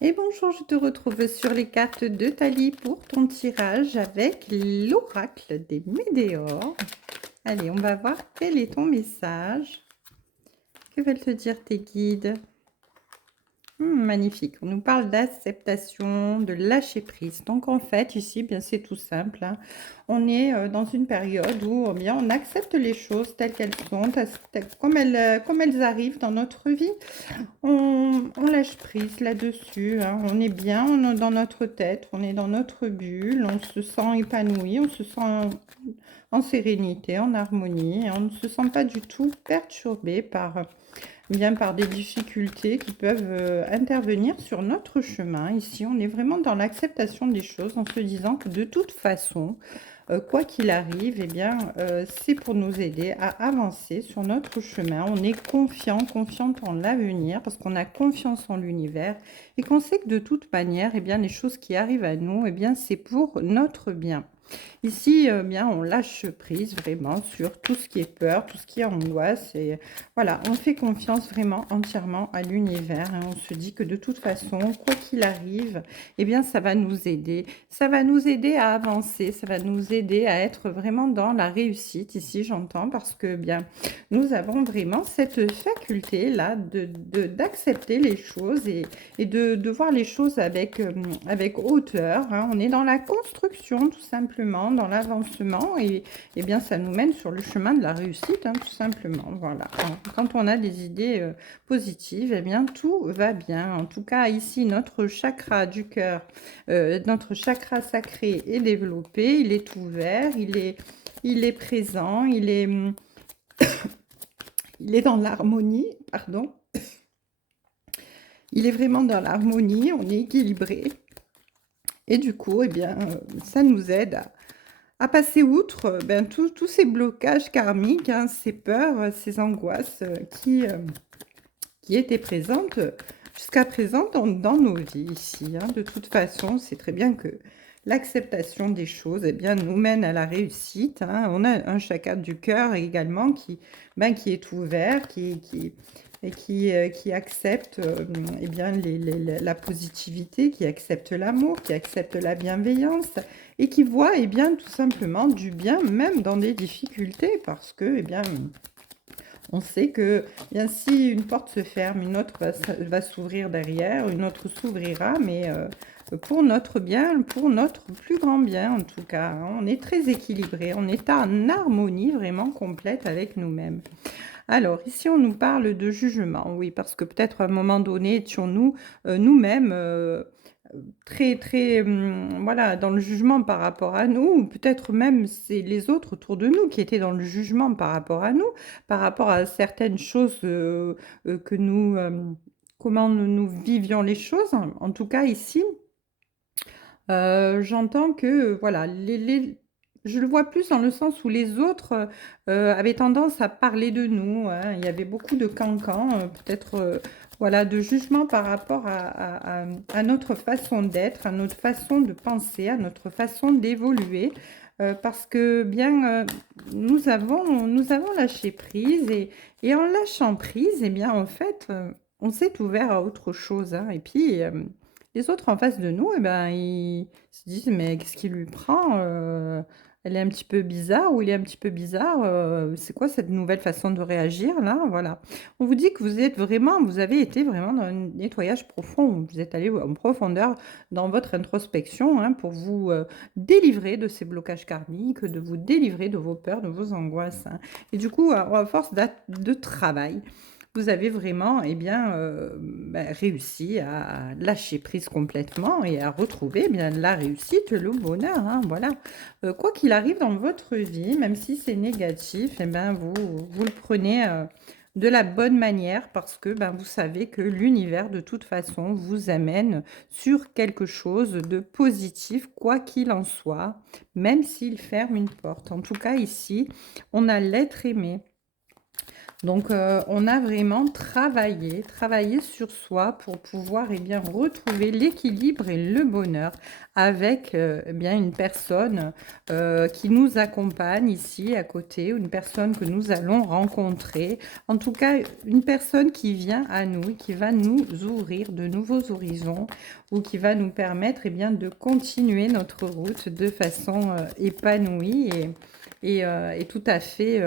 Et bonjour, je te retrouve sur les cartes de Thalie pour ton tirage avec l'oracle des Météores. Allez, on va voir quel est ton message. Que veulent te dire tes guides? Magnifique. On nous parle d'acceptation, de lâcher prise. Donc en fait, ici, bien c'est tout simple, hein. On est dans une période où bien on accepte les choses telles qu'elles sont, comme elles arrivent dans notre vie. On lâche prise là-dessus, hein. On est bien dans notre tête, on est dans notre bulle, on se sent épanoui, on se sent en sérénité, en harmonie, et on ne se sent pas du tout perturbé par des difficultés qui peuvent intervenir sur notre chemin. Ici, on est vraiment dans l'acceptation des choses en se disant que de toute façon, quoi qu'il arrive, eh bien, c'est pour nous aider à avancer sur notre chemin. On est confiante en l'avenir parce qu'on a confiance en l'univers et qu'on sait que de toute manière, eh bien, les choses qui arrivent à nous, eh bien, c'est pour notre bien. Ici, bien, on lâche prise vraiment sur tout ce qui est peur, tout ce qui est angoisse. Et voilà, on fait confiance vraiment entièrement à l'univers. Hein. On se dit que de toute façon, quoi qu'il arrive, eh bien, ça va nous aider. Ça va nous aider à avancer. Ça va nous aider à être vraiment dans la réussite. Ici, j'entends parce que, bien, nous avons vraiment cette faculté-là d'accepter les choses et de voir les choses avec hauteur. Hein. On est dans la construction, tout simplement, dans l'avancement, et bien, ça nous mène sur le chemin de la réussite, hein, tout simplement. Voilà. Quand on a des idées positives, eh bien, tout va bien. En tout cas, ici, notre chakra du cœur, notre chakra sacré est développé, il est ouvert, il est présent, il est dans l'harmonie, pardon. Il est vraiment dans l'harmonie, on est équilibré. Et du coup, eh bien, ça nous aide à passer outre ben, tous ces blocages karmiques, hein, ces peurs, ces angoisses qui étaient présentes jusqu'à présent dans nos vies ici. Hein. De toute façon, c'est très bien que l'acceptation des choses eh bien, nous mène à la réussite. Hein. On a un chakra du cœur également qui est ouvert, qui accepte eh bien, la positivité, qui accepte l'amour, qui accepte la bienveillance et qui voit eh bien, tout simplement du bien même dans des difficultés parce que eh bien, on sait que eh bien, si une porte se ferme, une autre va s'ouvrir derrière, une autre s'ouvrira, mais pour notre bien, pour notre plus grand bien en tout cas. Hein. On est très équilibré, on est en harmonie vraiment complète avec nous-mêmes. Alors, ici, on nous parle de jugement, oui, parce que peut-être à un moment donné, étions-nous nous-mêmes très, voilà, dans le jugement par rapport à nous, ou peut-être même c'est les autres autour de nous qui étaient dans le jugement par rapport à nous, par rapport à certaines choses que nous, comment nous vivions les choses. En tout cas, ici, j'entends que, voilà, je le vois plus dans le sens où les autres, avaient tendance à parler de nous, hein. Il y avait beaucoup de cancans, peut-être, voilà, de jugement par rapport à notre façon d'être, à notre façon de penser, à notre façon d'évoluer, parce que bien, nous avons lâché prise et en lâchant prise et bien, en fait, on s'est ouvert à autre chose, hein et puis, les autres en face de nous, eh ben, ils se disent: «Mais qu'est-ce qui lui prend? Elle est un petit peu bizarre ou il est un petit peu bizarre, c'est quoi cette nouvelle façon de réagir là?» Voilà. On vous dit que vous avez été vraiment dans un nettoyage profond. Vous êtes allé en profondeur dans votre introspection, hein, pour vous, délivrer de ces blocages karmiques, de vous délivrer de vos peurs, de vos angoisses, hein et du coup, à force de travail, vous avez vraiment, eh bien, réussi à lâcher prise complètement et à retrouver, eh bien, la réussite, le bonheur, hein, voilà. Quoi qu'il arrive dans votre vie, même si c'est négatif, eh ben, vous le prenez, de la bonne manière parce que, ben, vous savez que l'univers, de toute façon, vous amène sur quelque chose de positif, quoi qu'il en soit, même s'il ferme une porte. En tout cas, ici, on a l'être aimé. Donc, on a vraiment travaillé sur soi pour pouvoir, eh bien, retrouver l'équilibre et le bonheur avec, eh bien, une personne, qui nous accompagne ici à côté, une personne que nous allons rencontrer. En tout cas, une personne qui vient à nous et qui va nous ouvrir de nouveaux horizons ou qui va nous permettre, eh bien, de continuer notre route de façon, épanouie et tout à fait,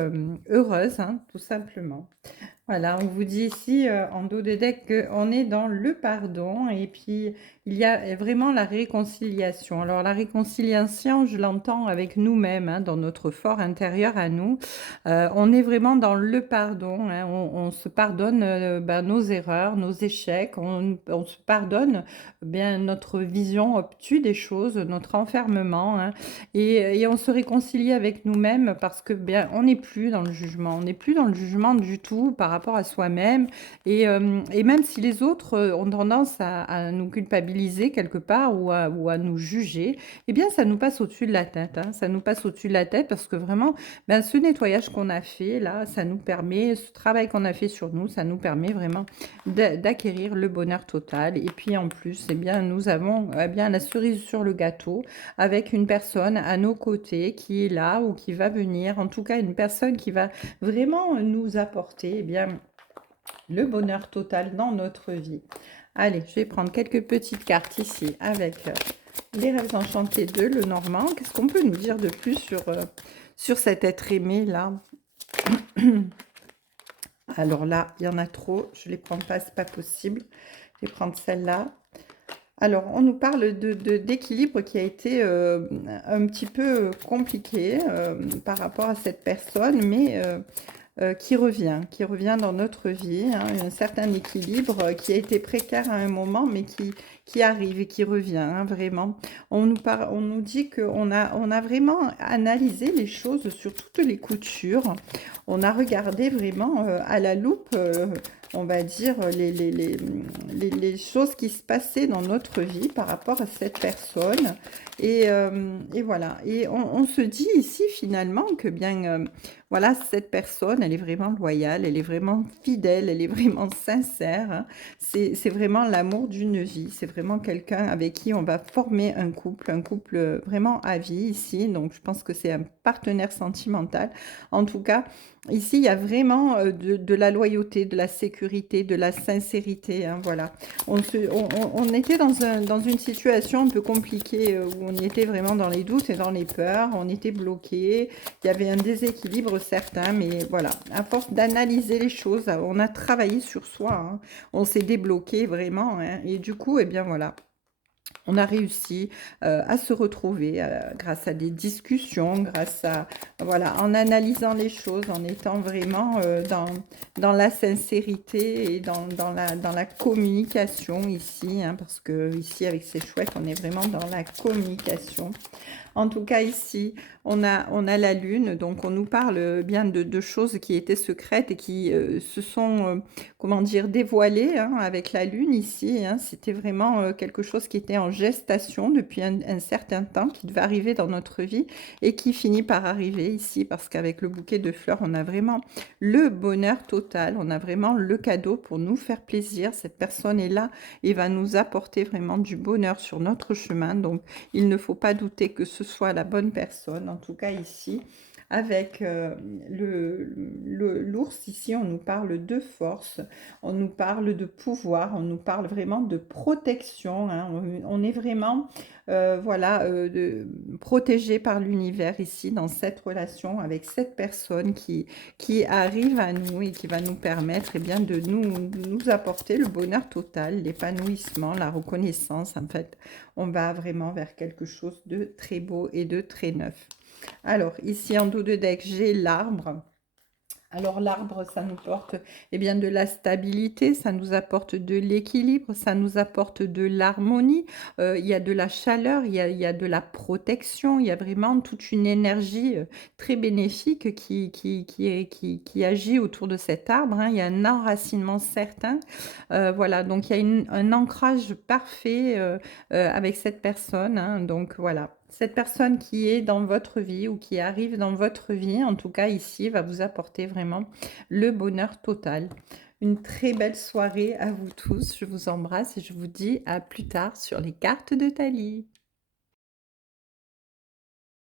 heureuse, hein, tout simplement. Voilà, on vous dit ici, en dos de deck qu'on est dans le pardon et puis il y a vraiment la réconciliation. Alors la réconciliation, je l'entends avec nous-mêmes, hein, dans notre fort intérieur à nous. On est vraiment dans le pardon, hein, on se pardonne, ben, nos erreurs, nos échecs, on se pardonne, bien notre vision obtue des choses, notre enfermement, hein, et on se réconcilie avec nous-mêmes parce que, bien, on n'est plus dans le jugement. On n'est plus dans le jugement du tout par rapport à soi-même et même si les autres, ont tendance à nous culpabiliser quelque part ou à nous juger, eh bien, ça nous passe au-dessus de la tête, hein. Ça nous passe au-dessus de la tête parce que vraiment, ben, ce nettoyage qu'on a fait là, ça nous permet ce travail qu'on a fait sur nous, ça nous permet vraiment d'acquérir le bonheur total et puis en plus, eh bien, nous avons, eh bien, la cerise sur le gâteau avec une personne à nos côtés qui est là ou qui va venir, en tout cas une personne qui va vraiment nous apporter, eh bien, le bonheur total dans notre vie. Allez, je vais prendre quelques petites cartes ici avec les rêves enchantés de Lenormand. Qu'est-ce qu'on peut nous dire de plus sur cet être aimé là? Alors là, il y en a trop, je ne les prends pas, c'est pas possible. Je vais prendre celle-là. Alors, on nous parle d'équilibre qui a été un petit peu compliqué par rapport à cette personne, mais qui revient dans notre vie, hein, un certain équilibre qui a été précaire à un moment, mais qui arrive et qui revient, hein, vraiment. On nous dit on a vraiment analysé les choses sur toutes les coutures. On a regardé vraiment à la loupe, on va dire, les choses qui se passaient dans notre vie par rapport à cette personne. Et voilà. Et on se dit ici finalement que bien... voilà, cette personne, elle est vraiment loyale, elle est vraiment fidèle, elle est vraiment sincère, hein. C'est vraiment l'amour d'une vie. C'est vraiment quelqu'un avec qui on va former un couple vraiment à vie ici. Donc, je pense que c'est un partenaire sentimental. En tout cas, ici, il y a vraiment de la loyauté, de la sécurité, de la sincérité, hein, voilà. On était dans une situation un peu compliquée où on était vraiment dans les doutes et dans les peurs. On était bloqué. Il y avait un déséquilibre certain, mais voilà, à force d'analyser les choses, on a travaillé sur soi, hein. On s'est débloqué vraiment, hein, et du coup, eh bien voilà, on a réussi à se retrouver grâce à des discussions, grâce à, voilà, en analysant les choses, en étant vraiment dans la sincérité et dans la communication ici, hein, parce que ici, avec ces chouettes, on est vraiment dans la communication. En tout cas, ici, on a la lune, donc on nous parle bien de choses qui étaient secrètes et qui se sont, comment dire, dévoilées, hein, avec la lune ici, hein. C'était vraiment quelque chose qui était en gestation depuis un certain temps, qui devait arriver dans notre vie et qui finit par arriver ici, parce qu'avec le bouquet de fleurs, on a vraiment le bonheur total, on a vraiment le cadeau pour nous faire plaisir. Cette personne est là et va nous apporter vraiment du bonheur sur notre chemin, donc il ne faut pas douter que ce soit la bonne personne, en tout cas ici. Avec l'ours, ici, on nous parle de force, on nous parle de pouvoir, on nous parle vraiment de protection, hein. On est vraiment voilà, protégé par l'univers ici, dans cette relation avec cette personne qui arrive à nous et qui va nous permettre, eh bien, de nous apporter le bonheur total, l'épanouissement, la reconnaissance. En fait, on va vraiment vers quelque chose de très beau et de très neuf. Alors, ici en dos de deck, j'ai l'arbre. Alors l'arbre, ça nous porte, eh bien, de la stabilité, ça nous apporte de l'équilibre, ça nous apporte de l'harmonie, il y a de la chaleur, il y a de la protection, il y a vraiment toute une énergie très bénéfique qui agit autour de cet arbre, hein. Il y a un enracinement certain, voilà, donc il y a un ancrage parfait avec cette personne, hein. Donc voilà, Cette personne qui est dans votre vie ou qui arrive dans votre vie, en tout cas ici, va vous apporter vraiment le bonheur total. Une très belle soirée à vous tous. Je vous embrasse et je vous dis à plus tard sur les cartes de Thalie.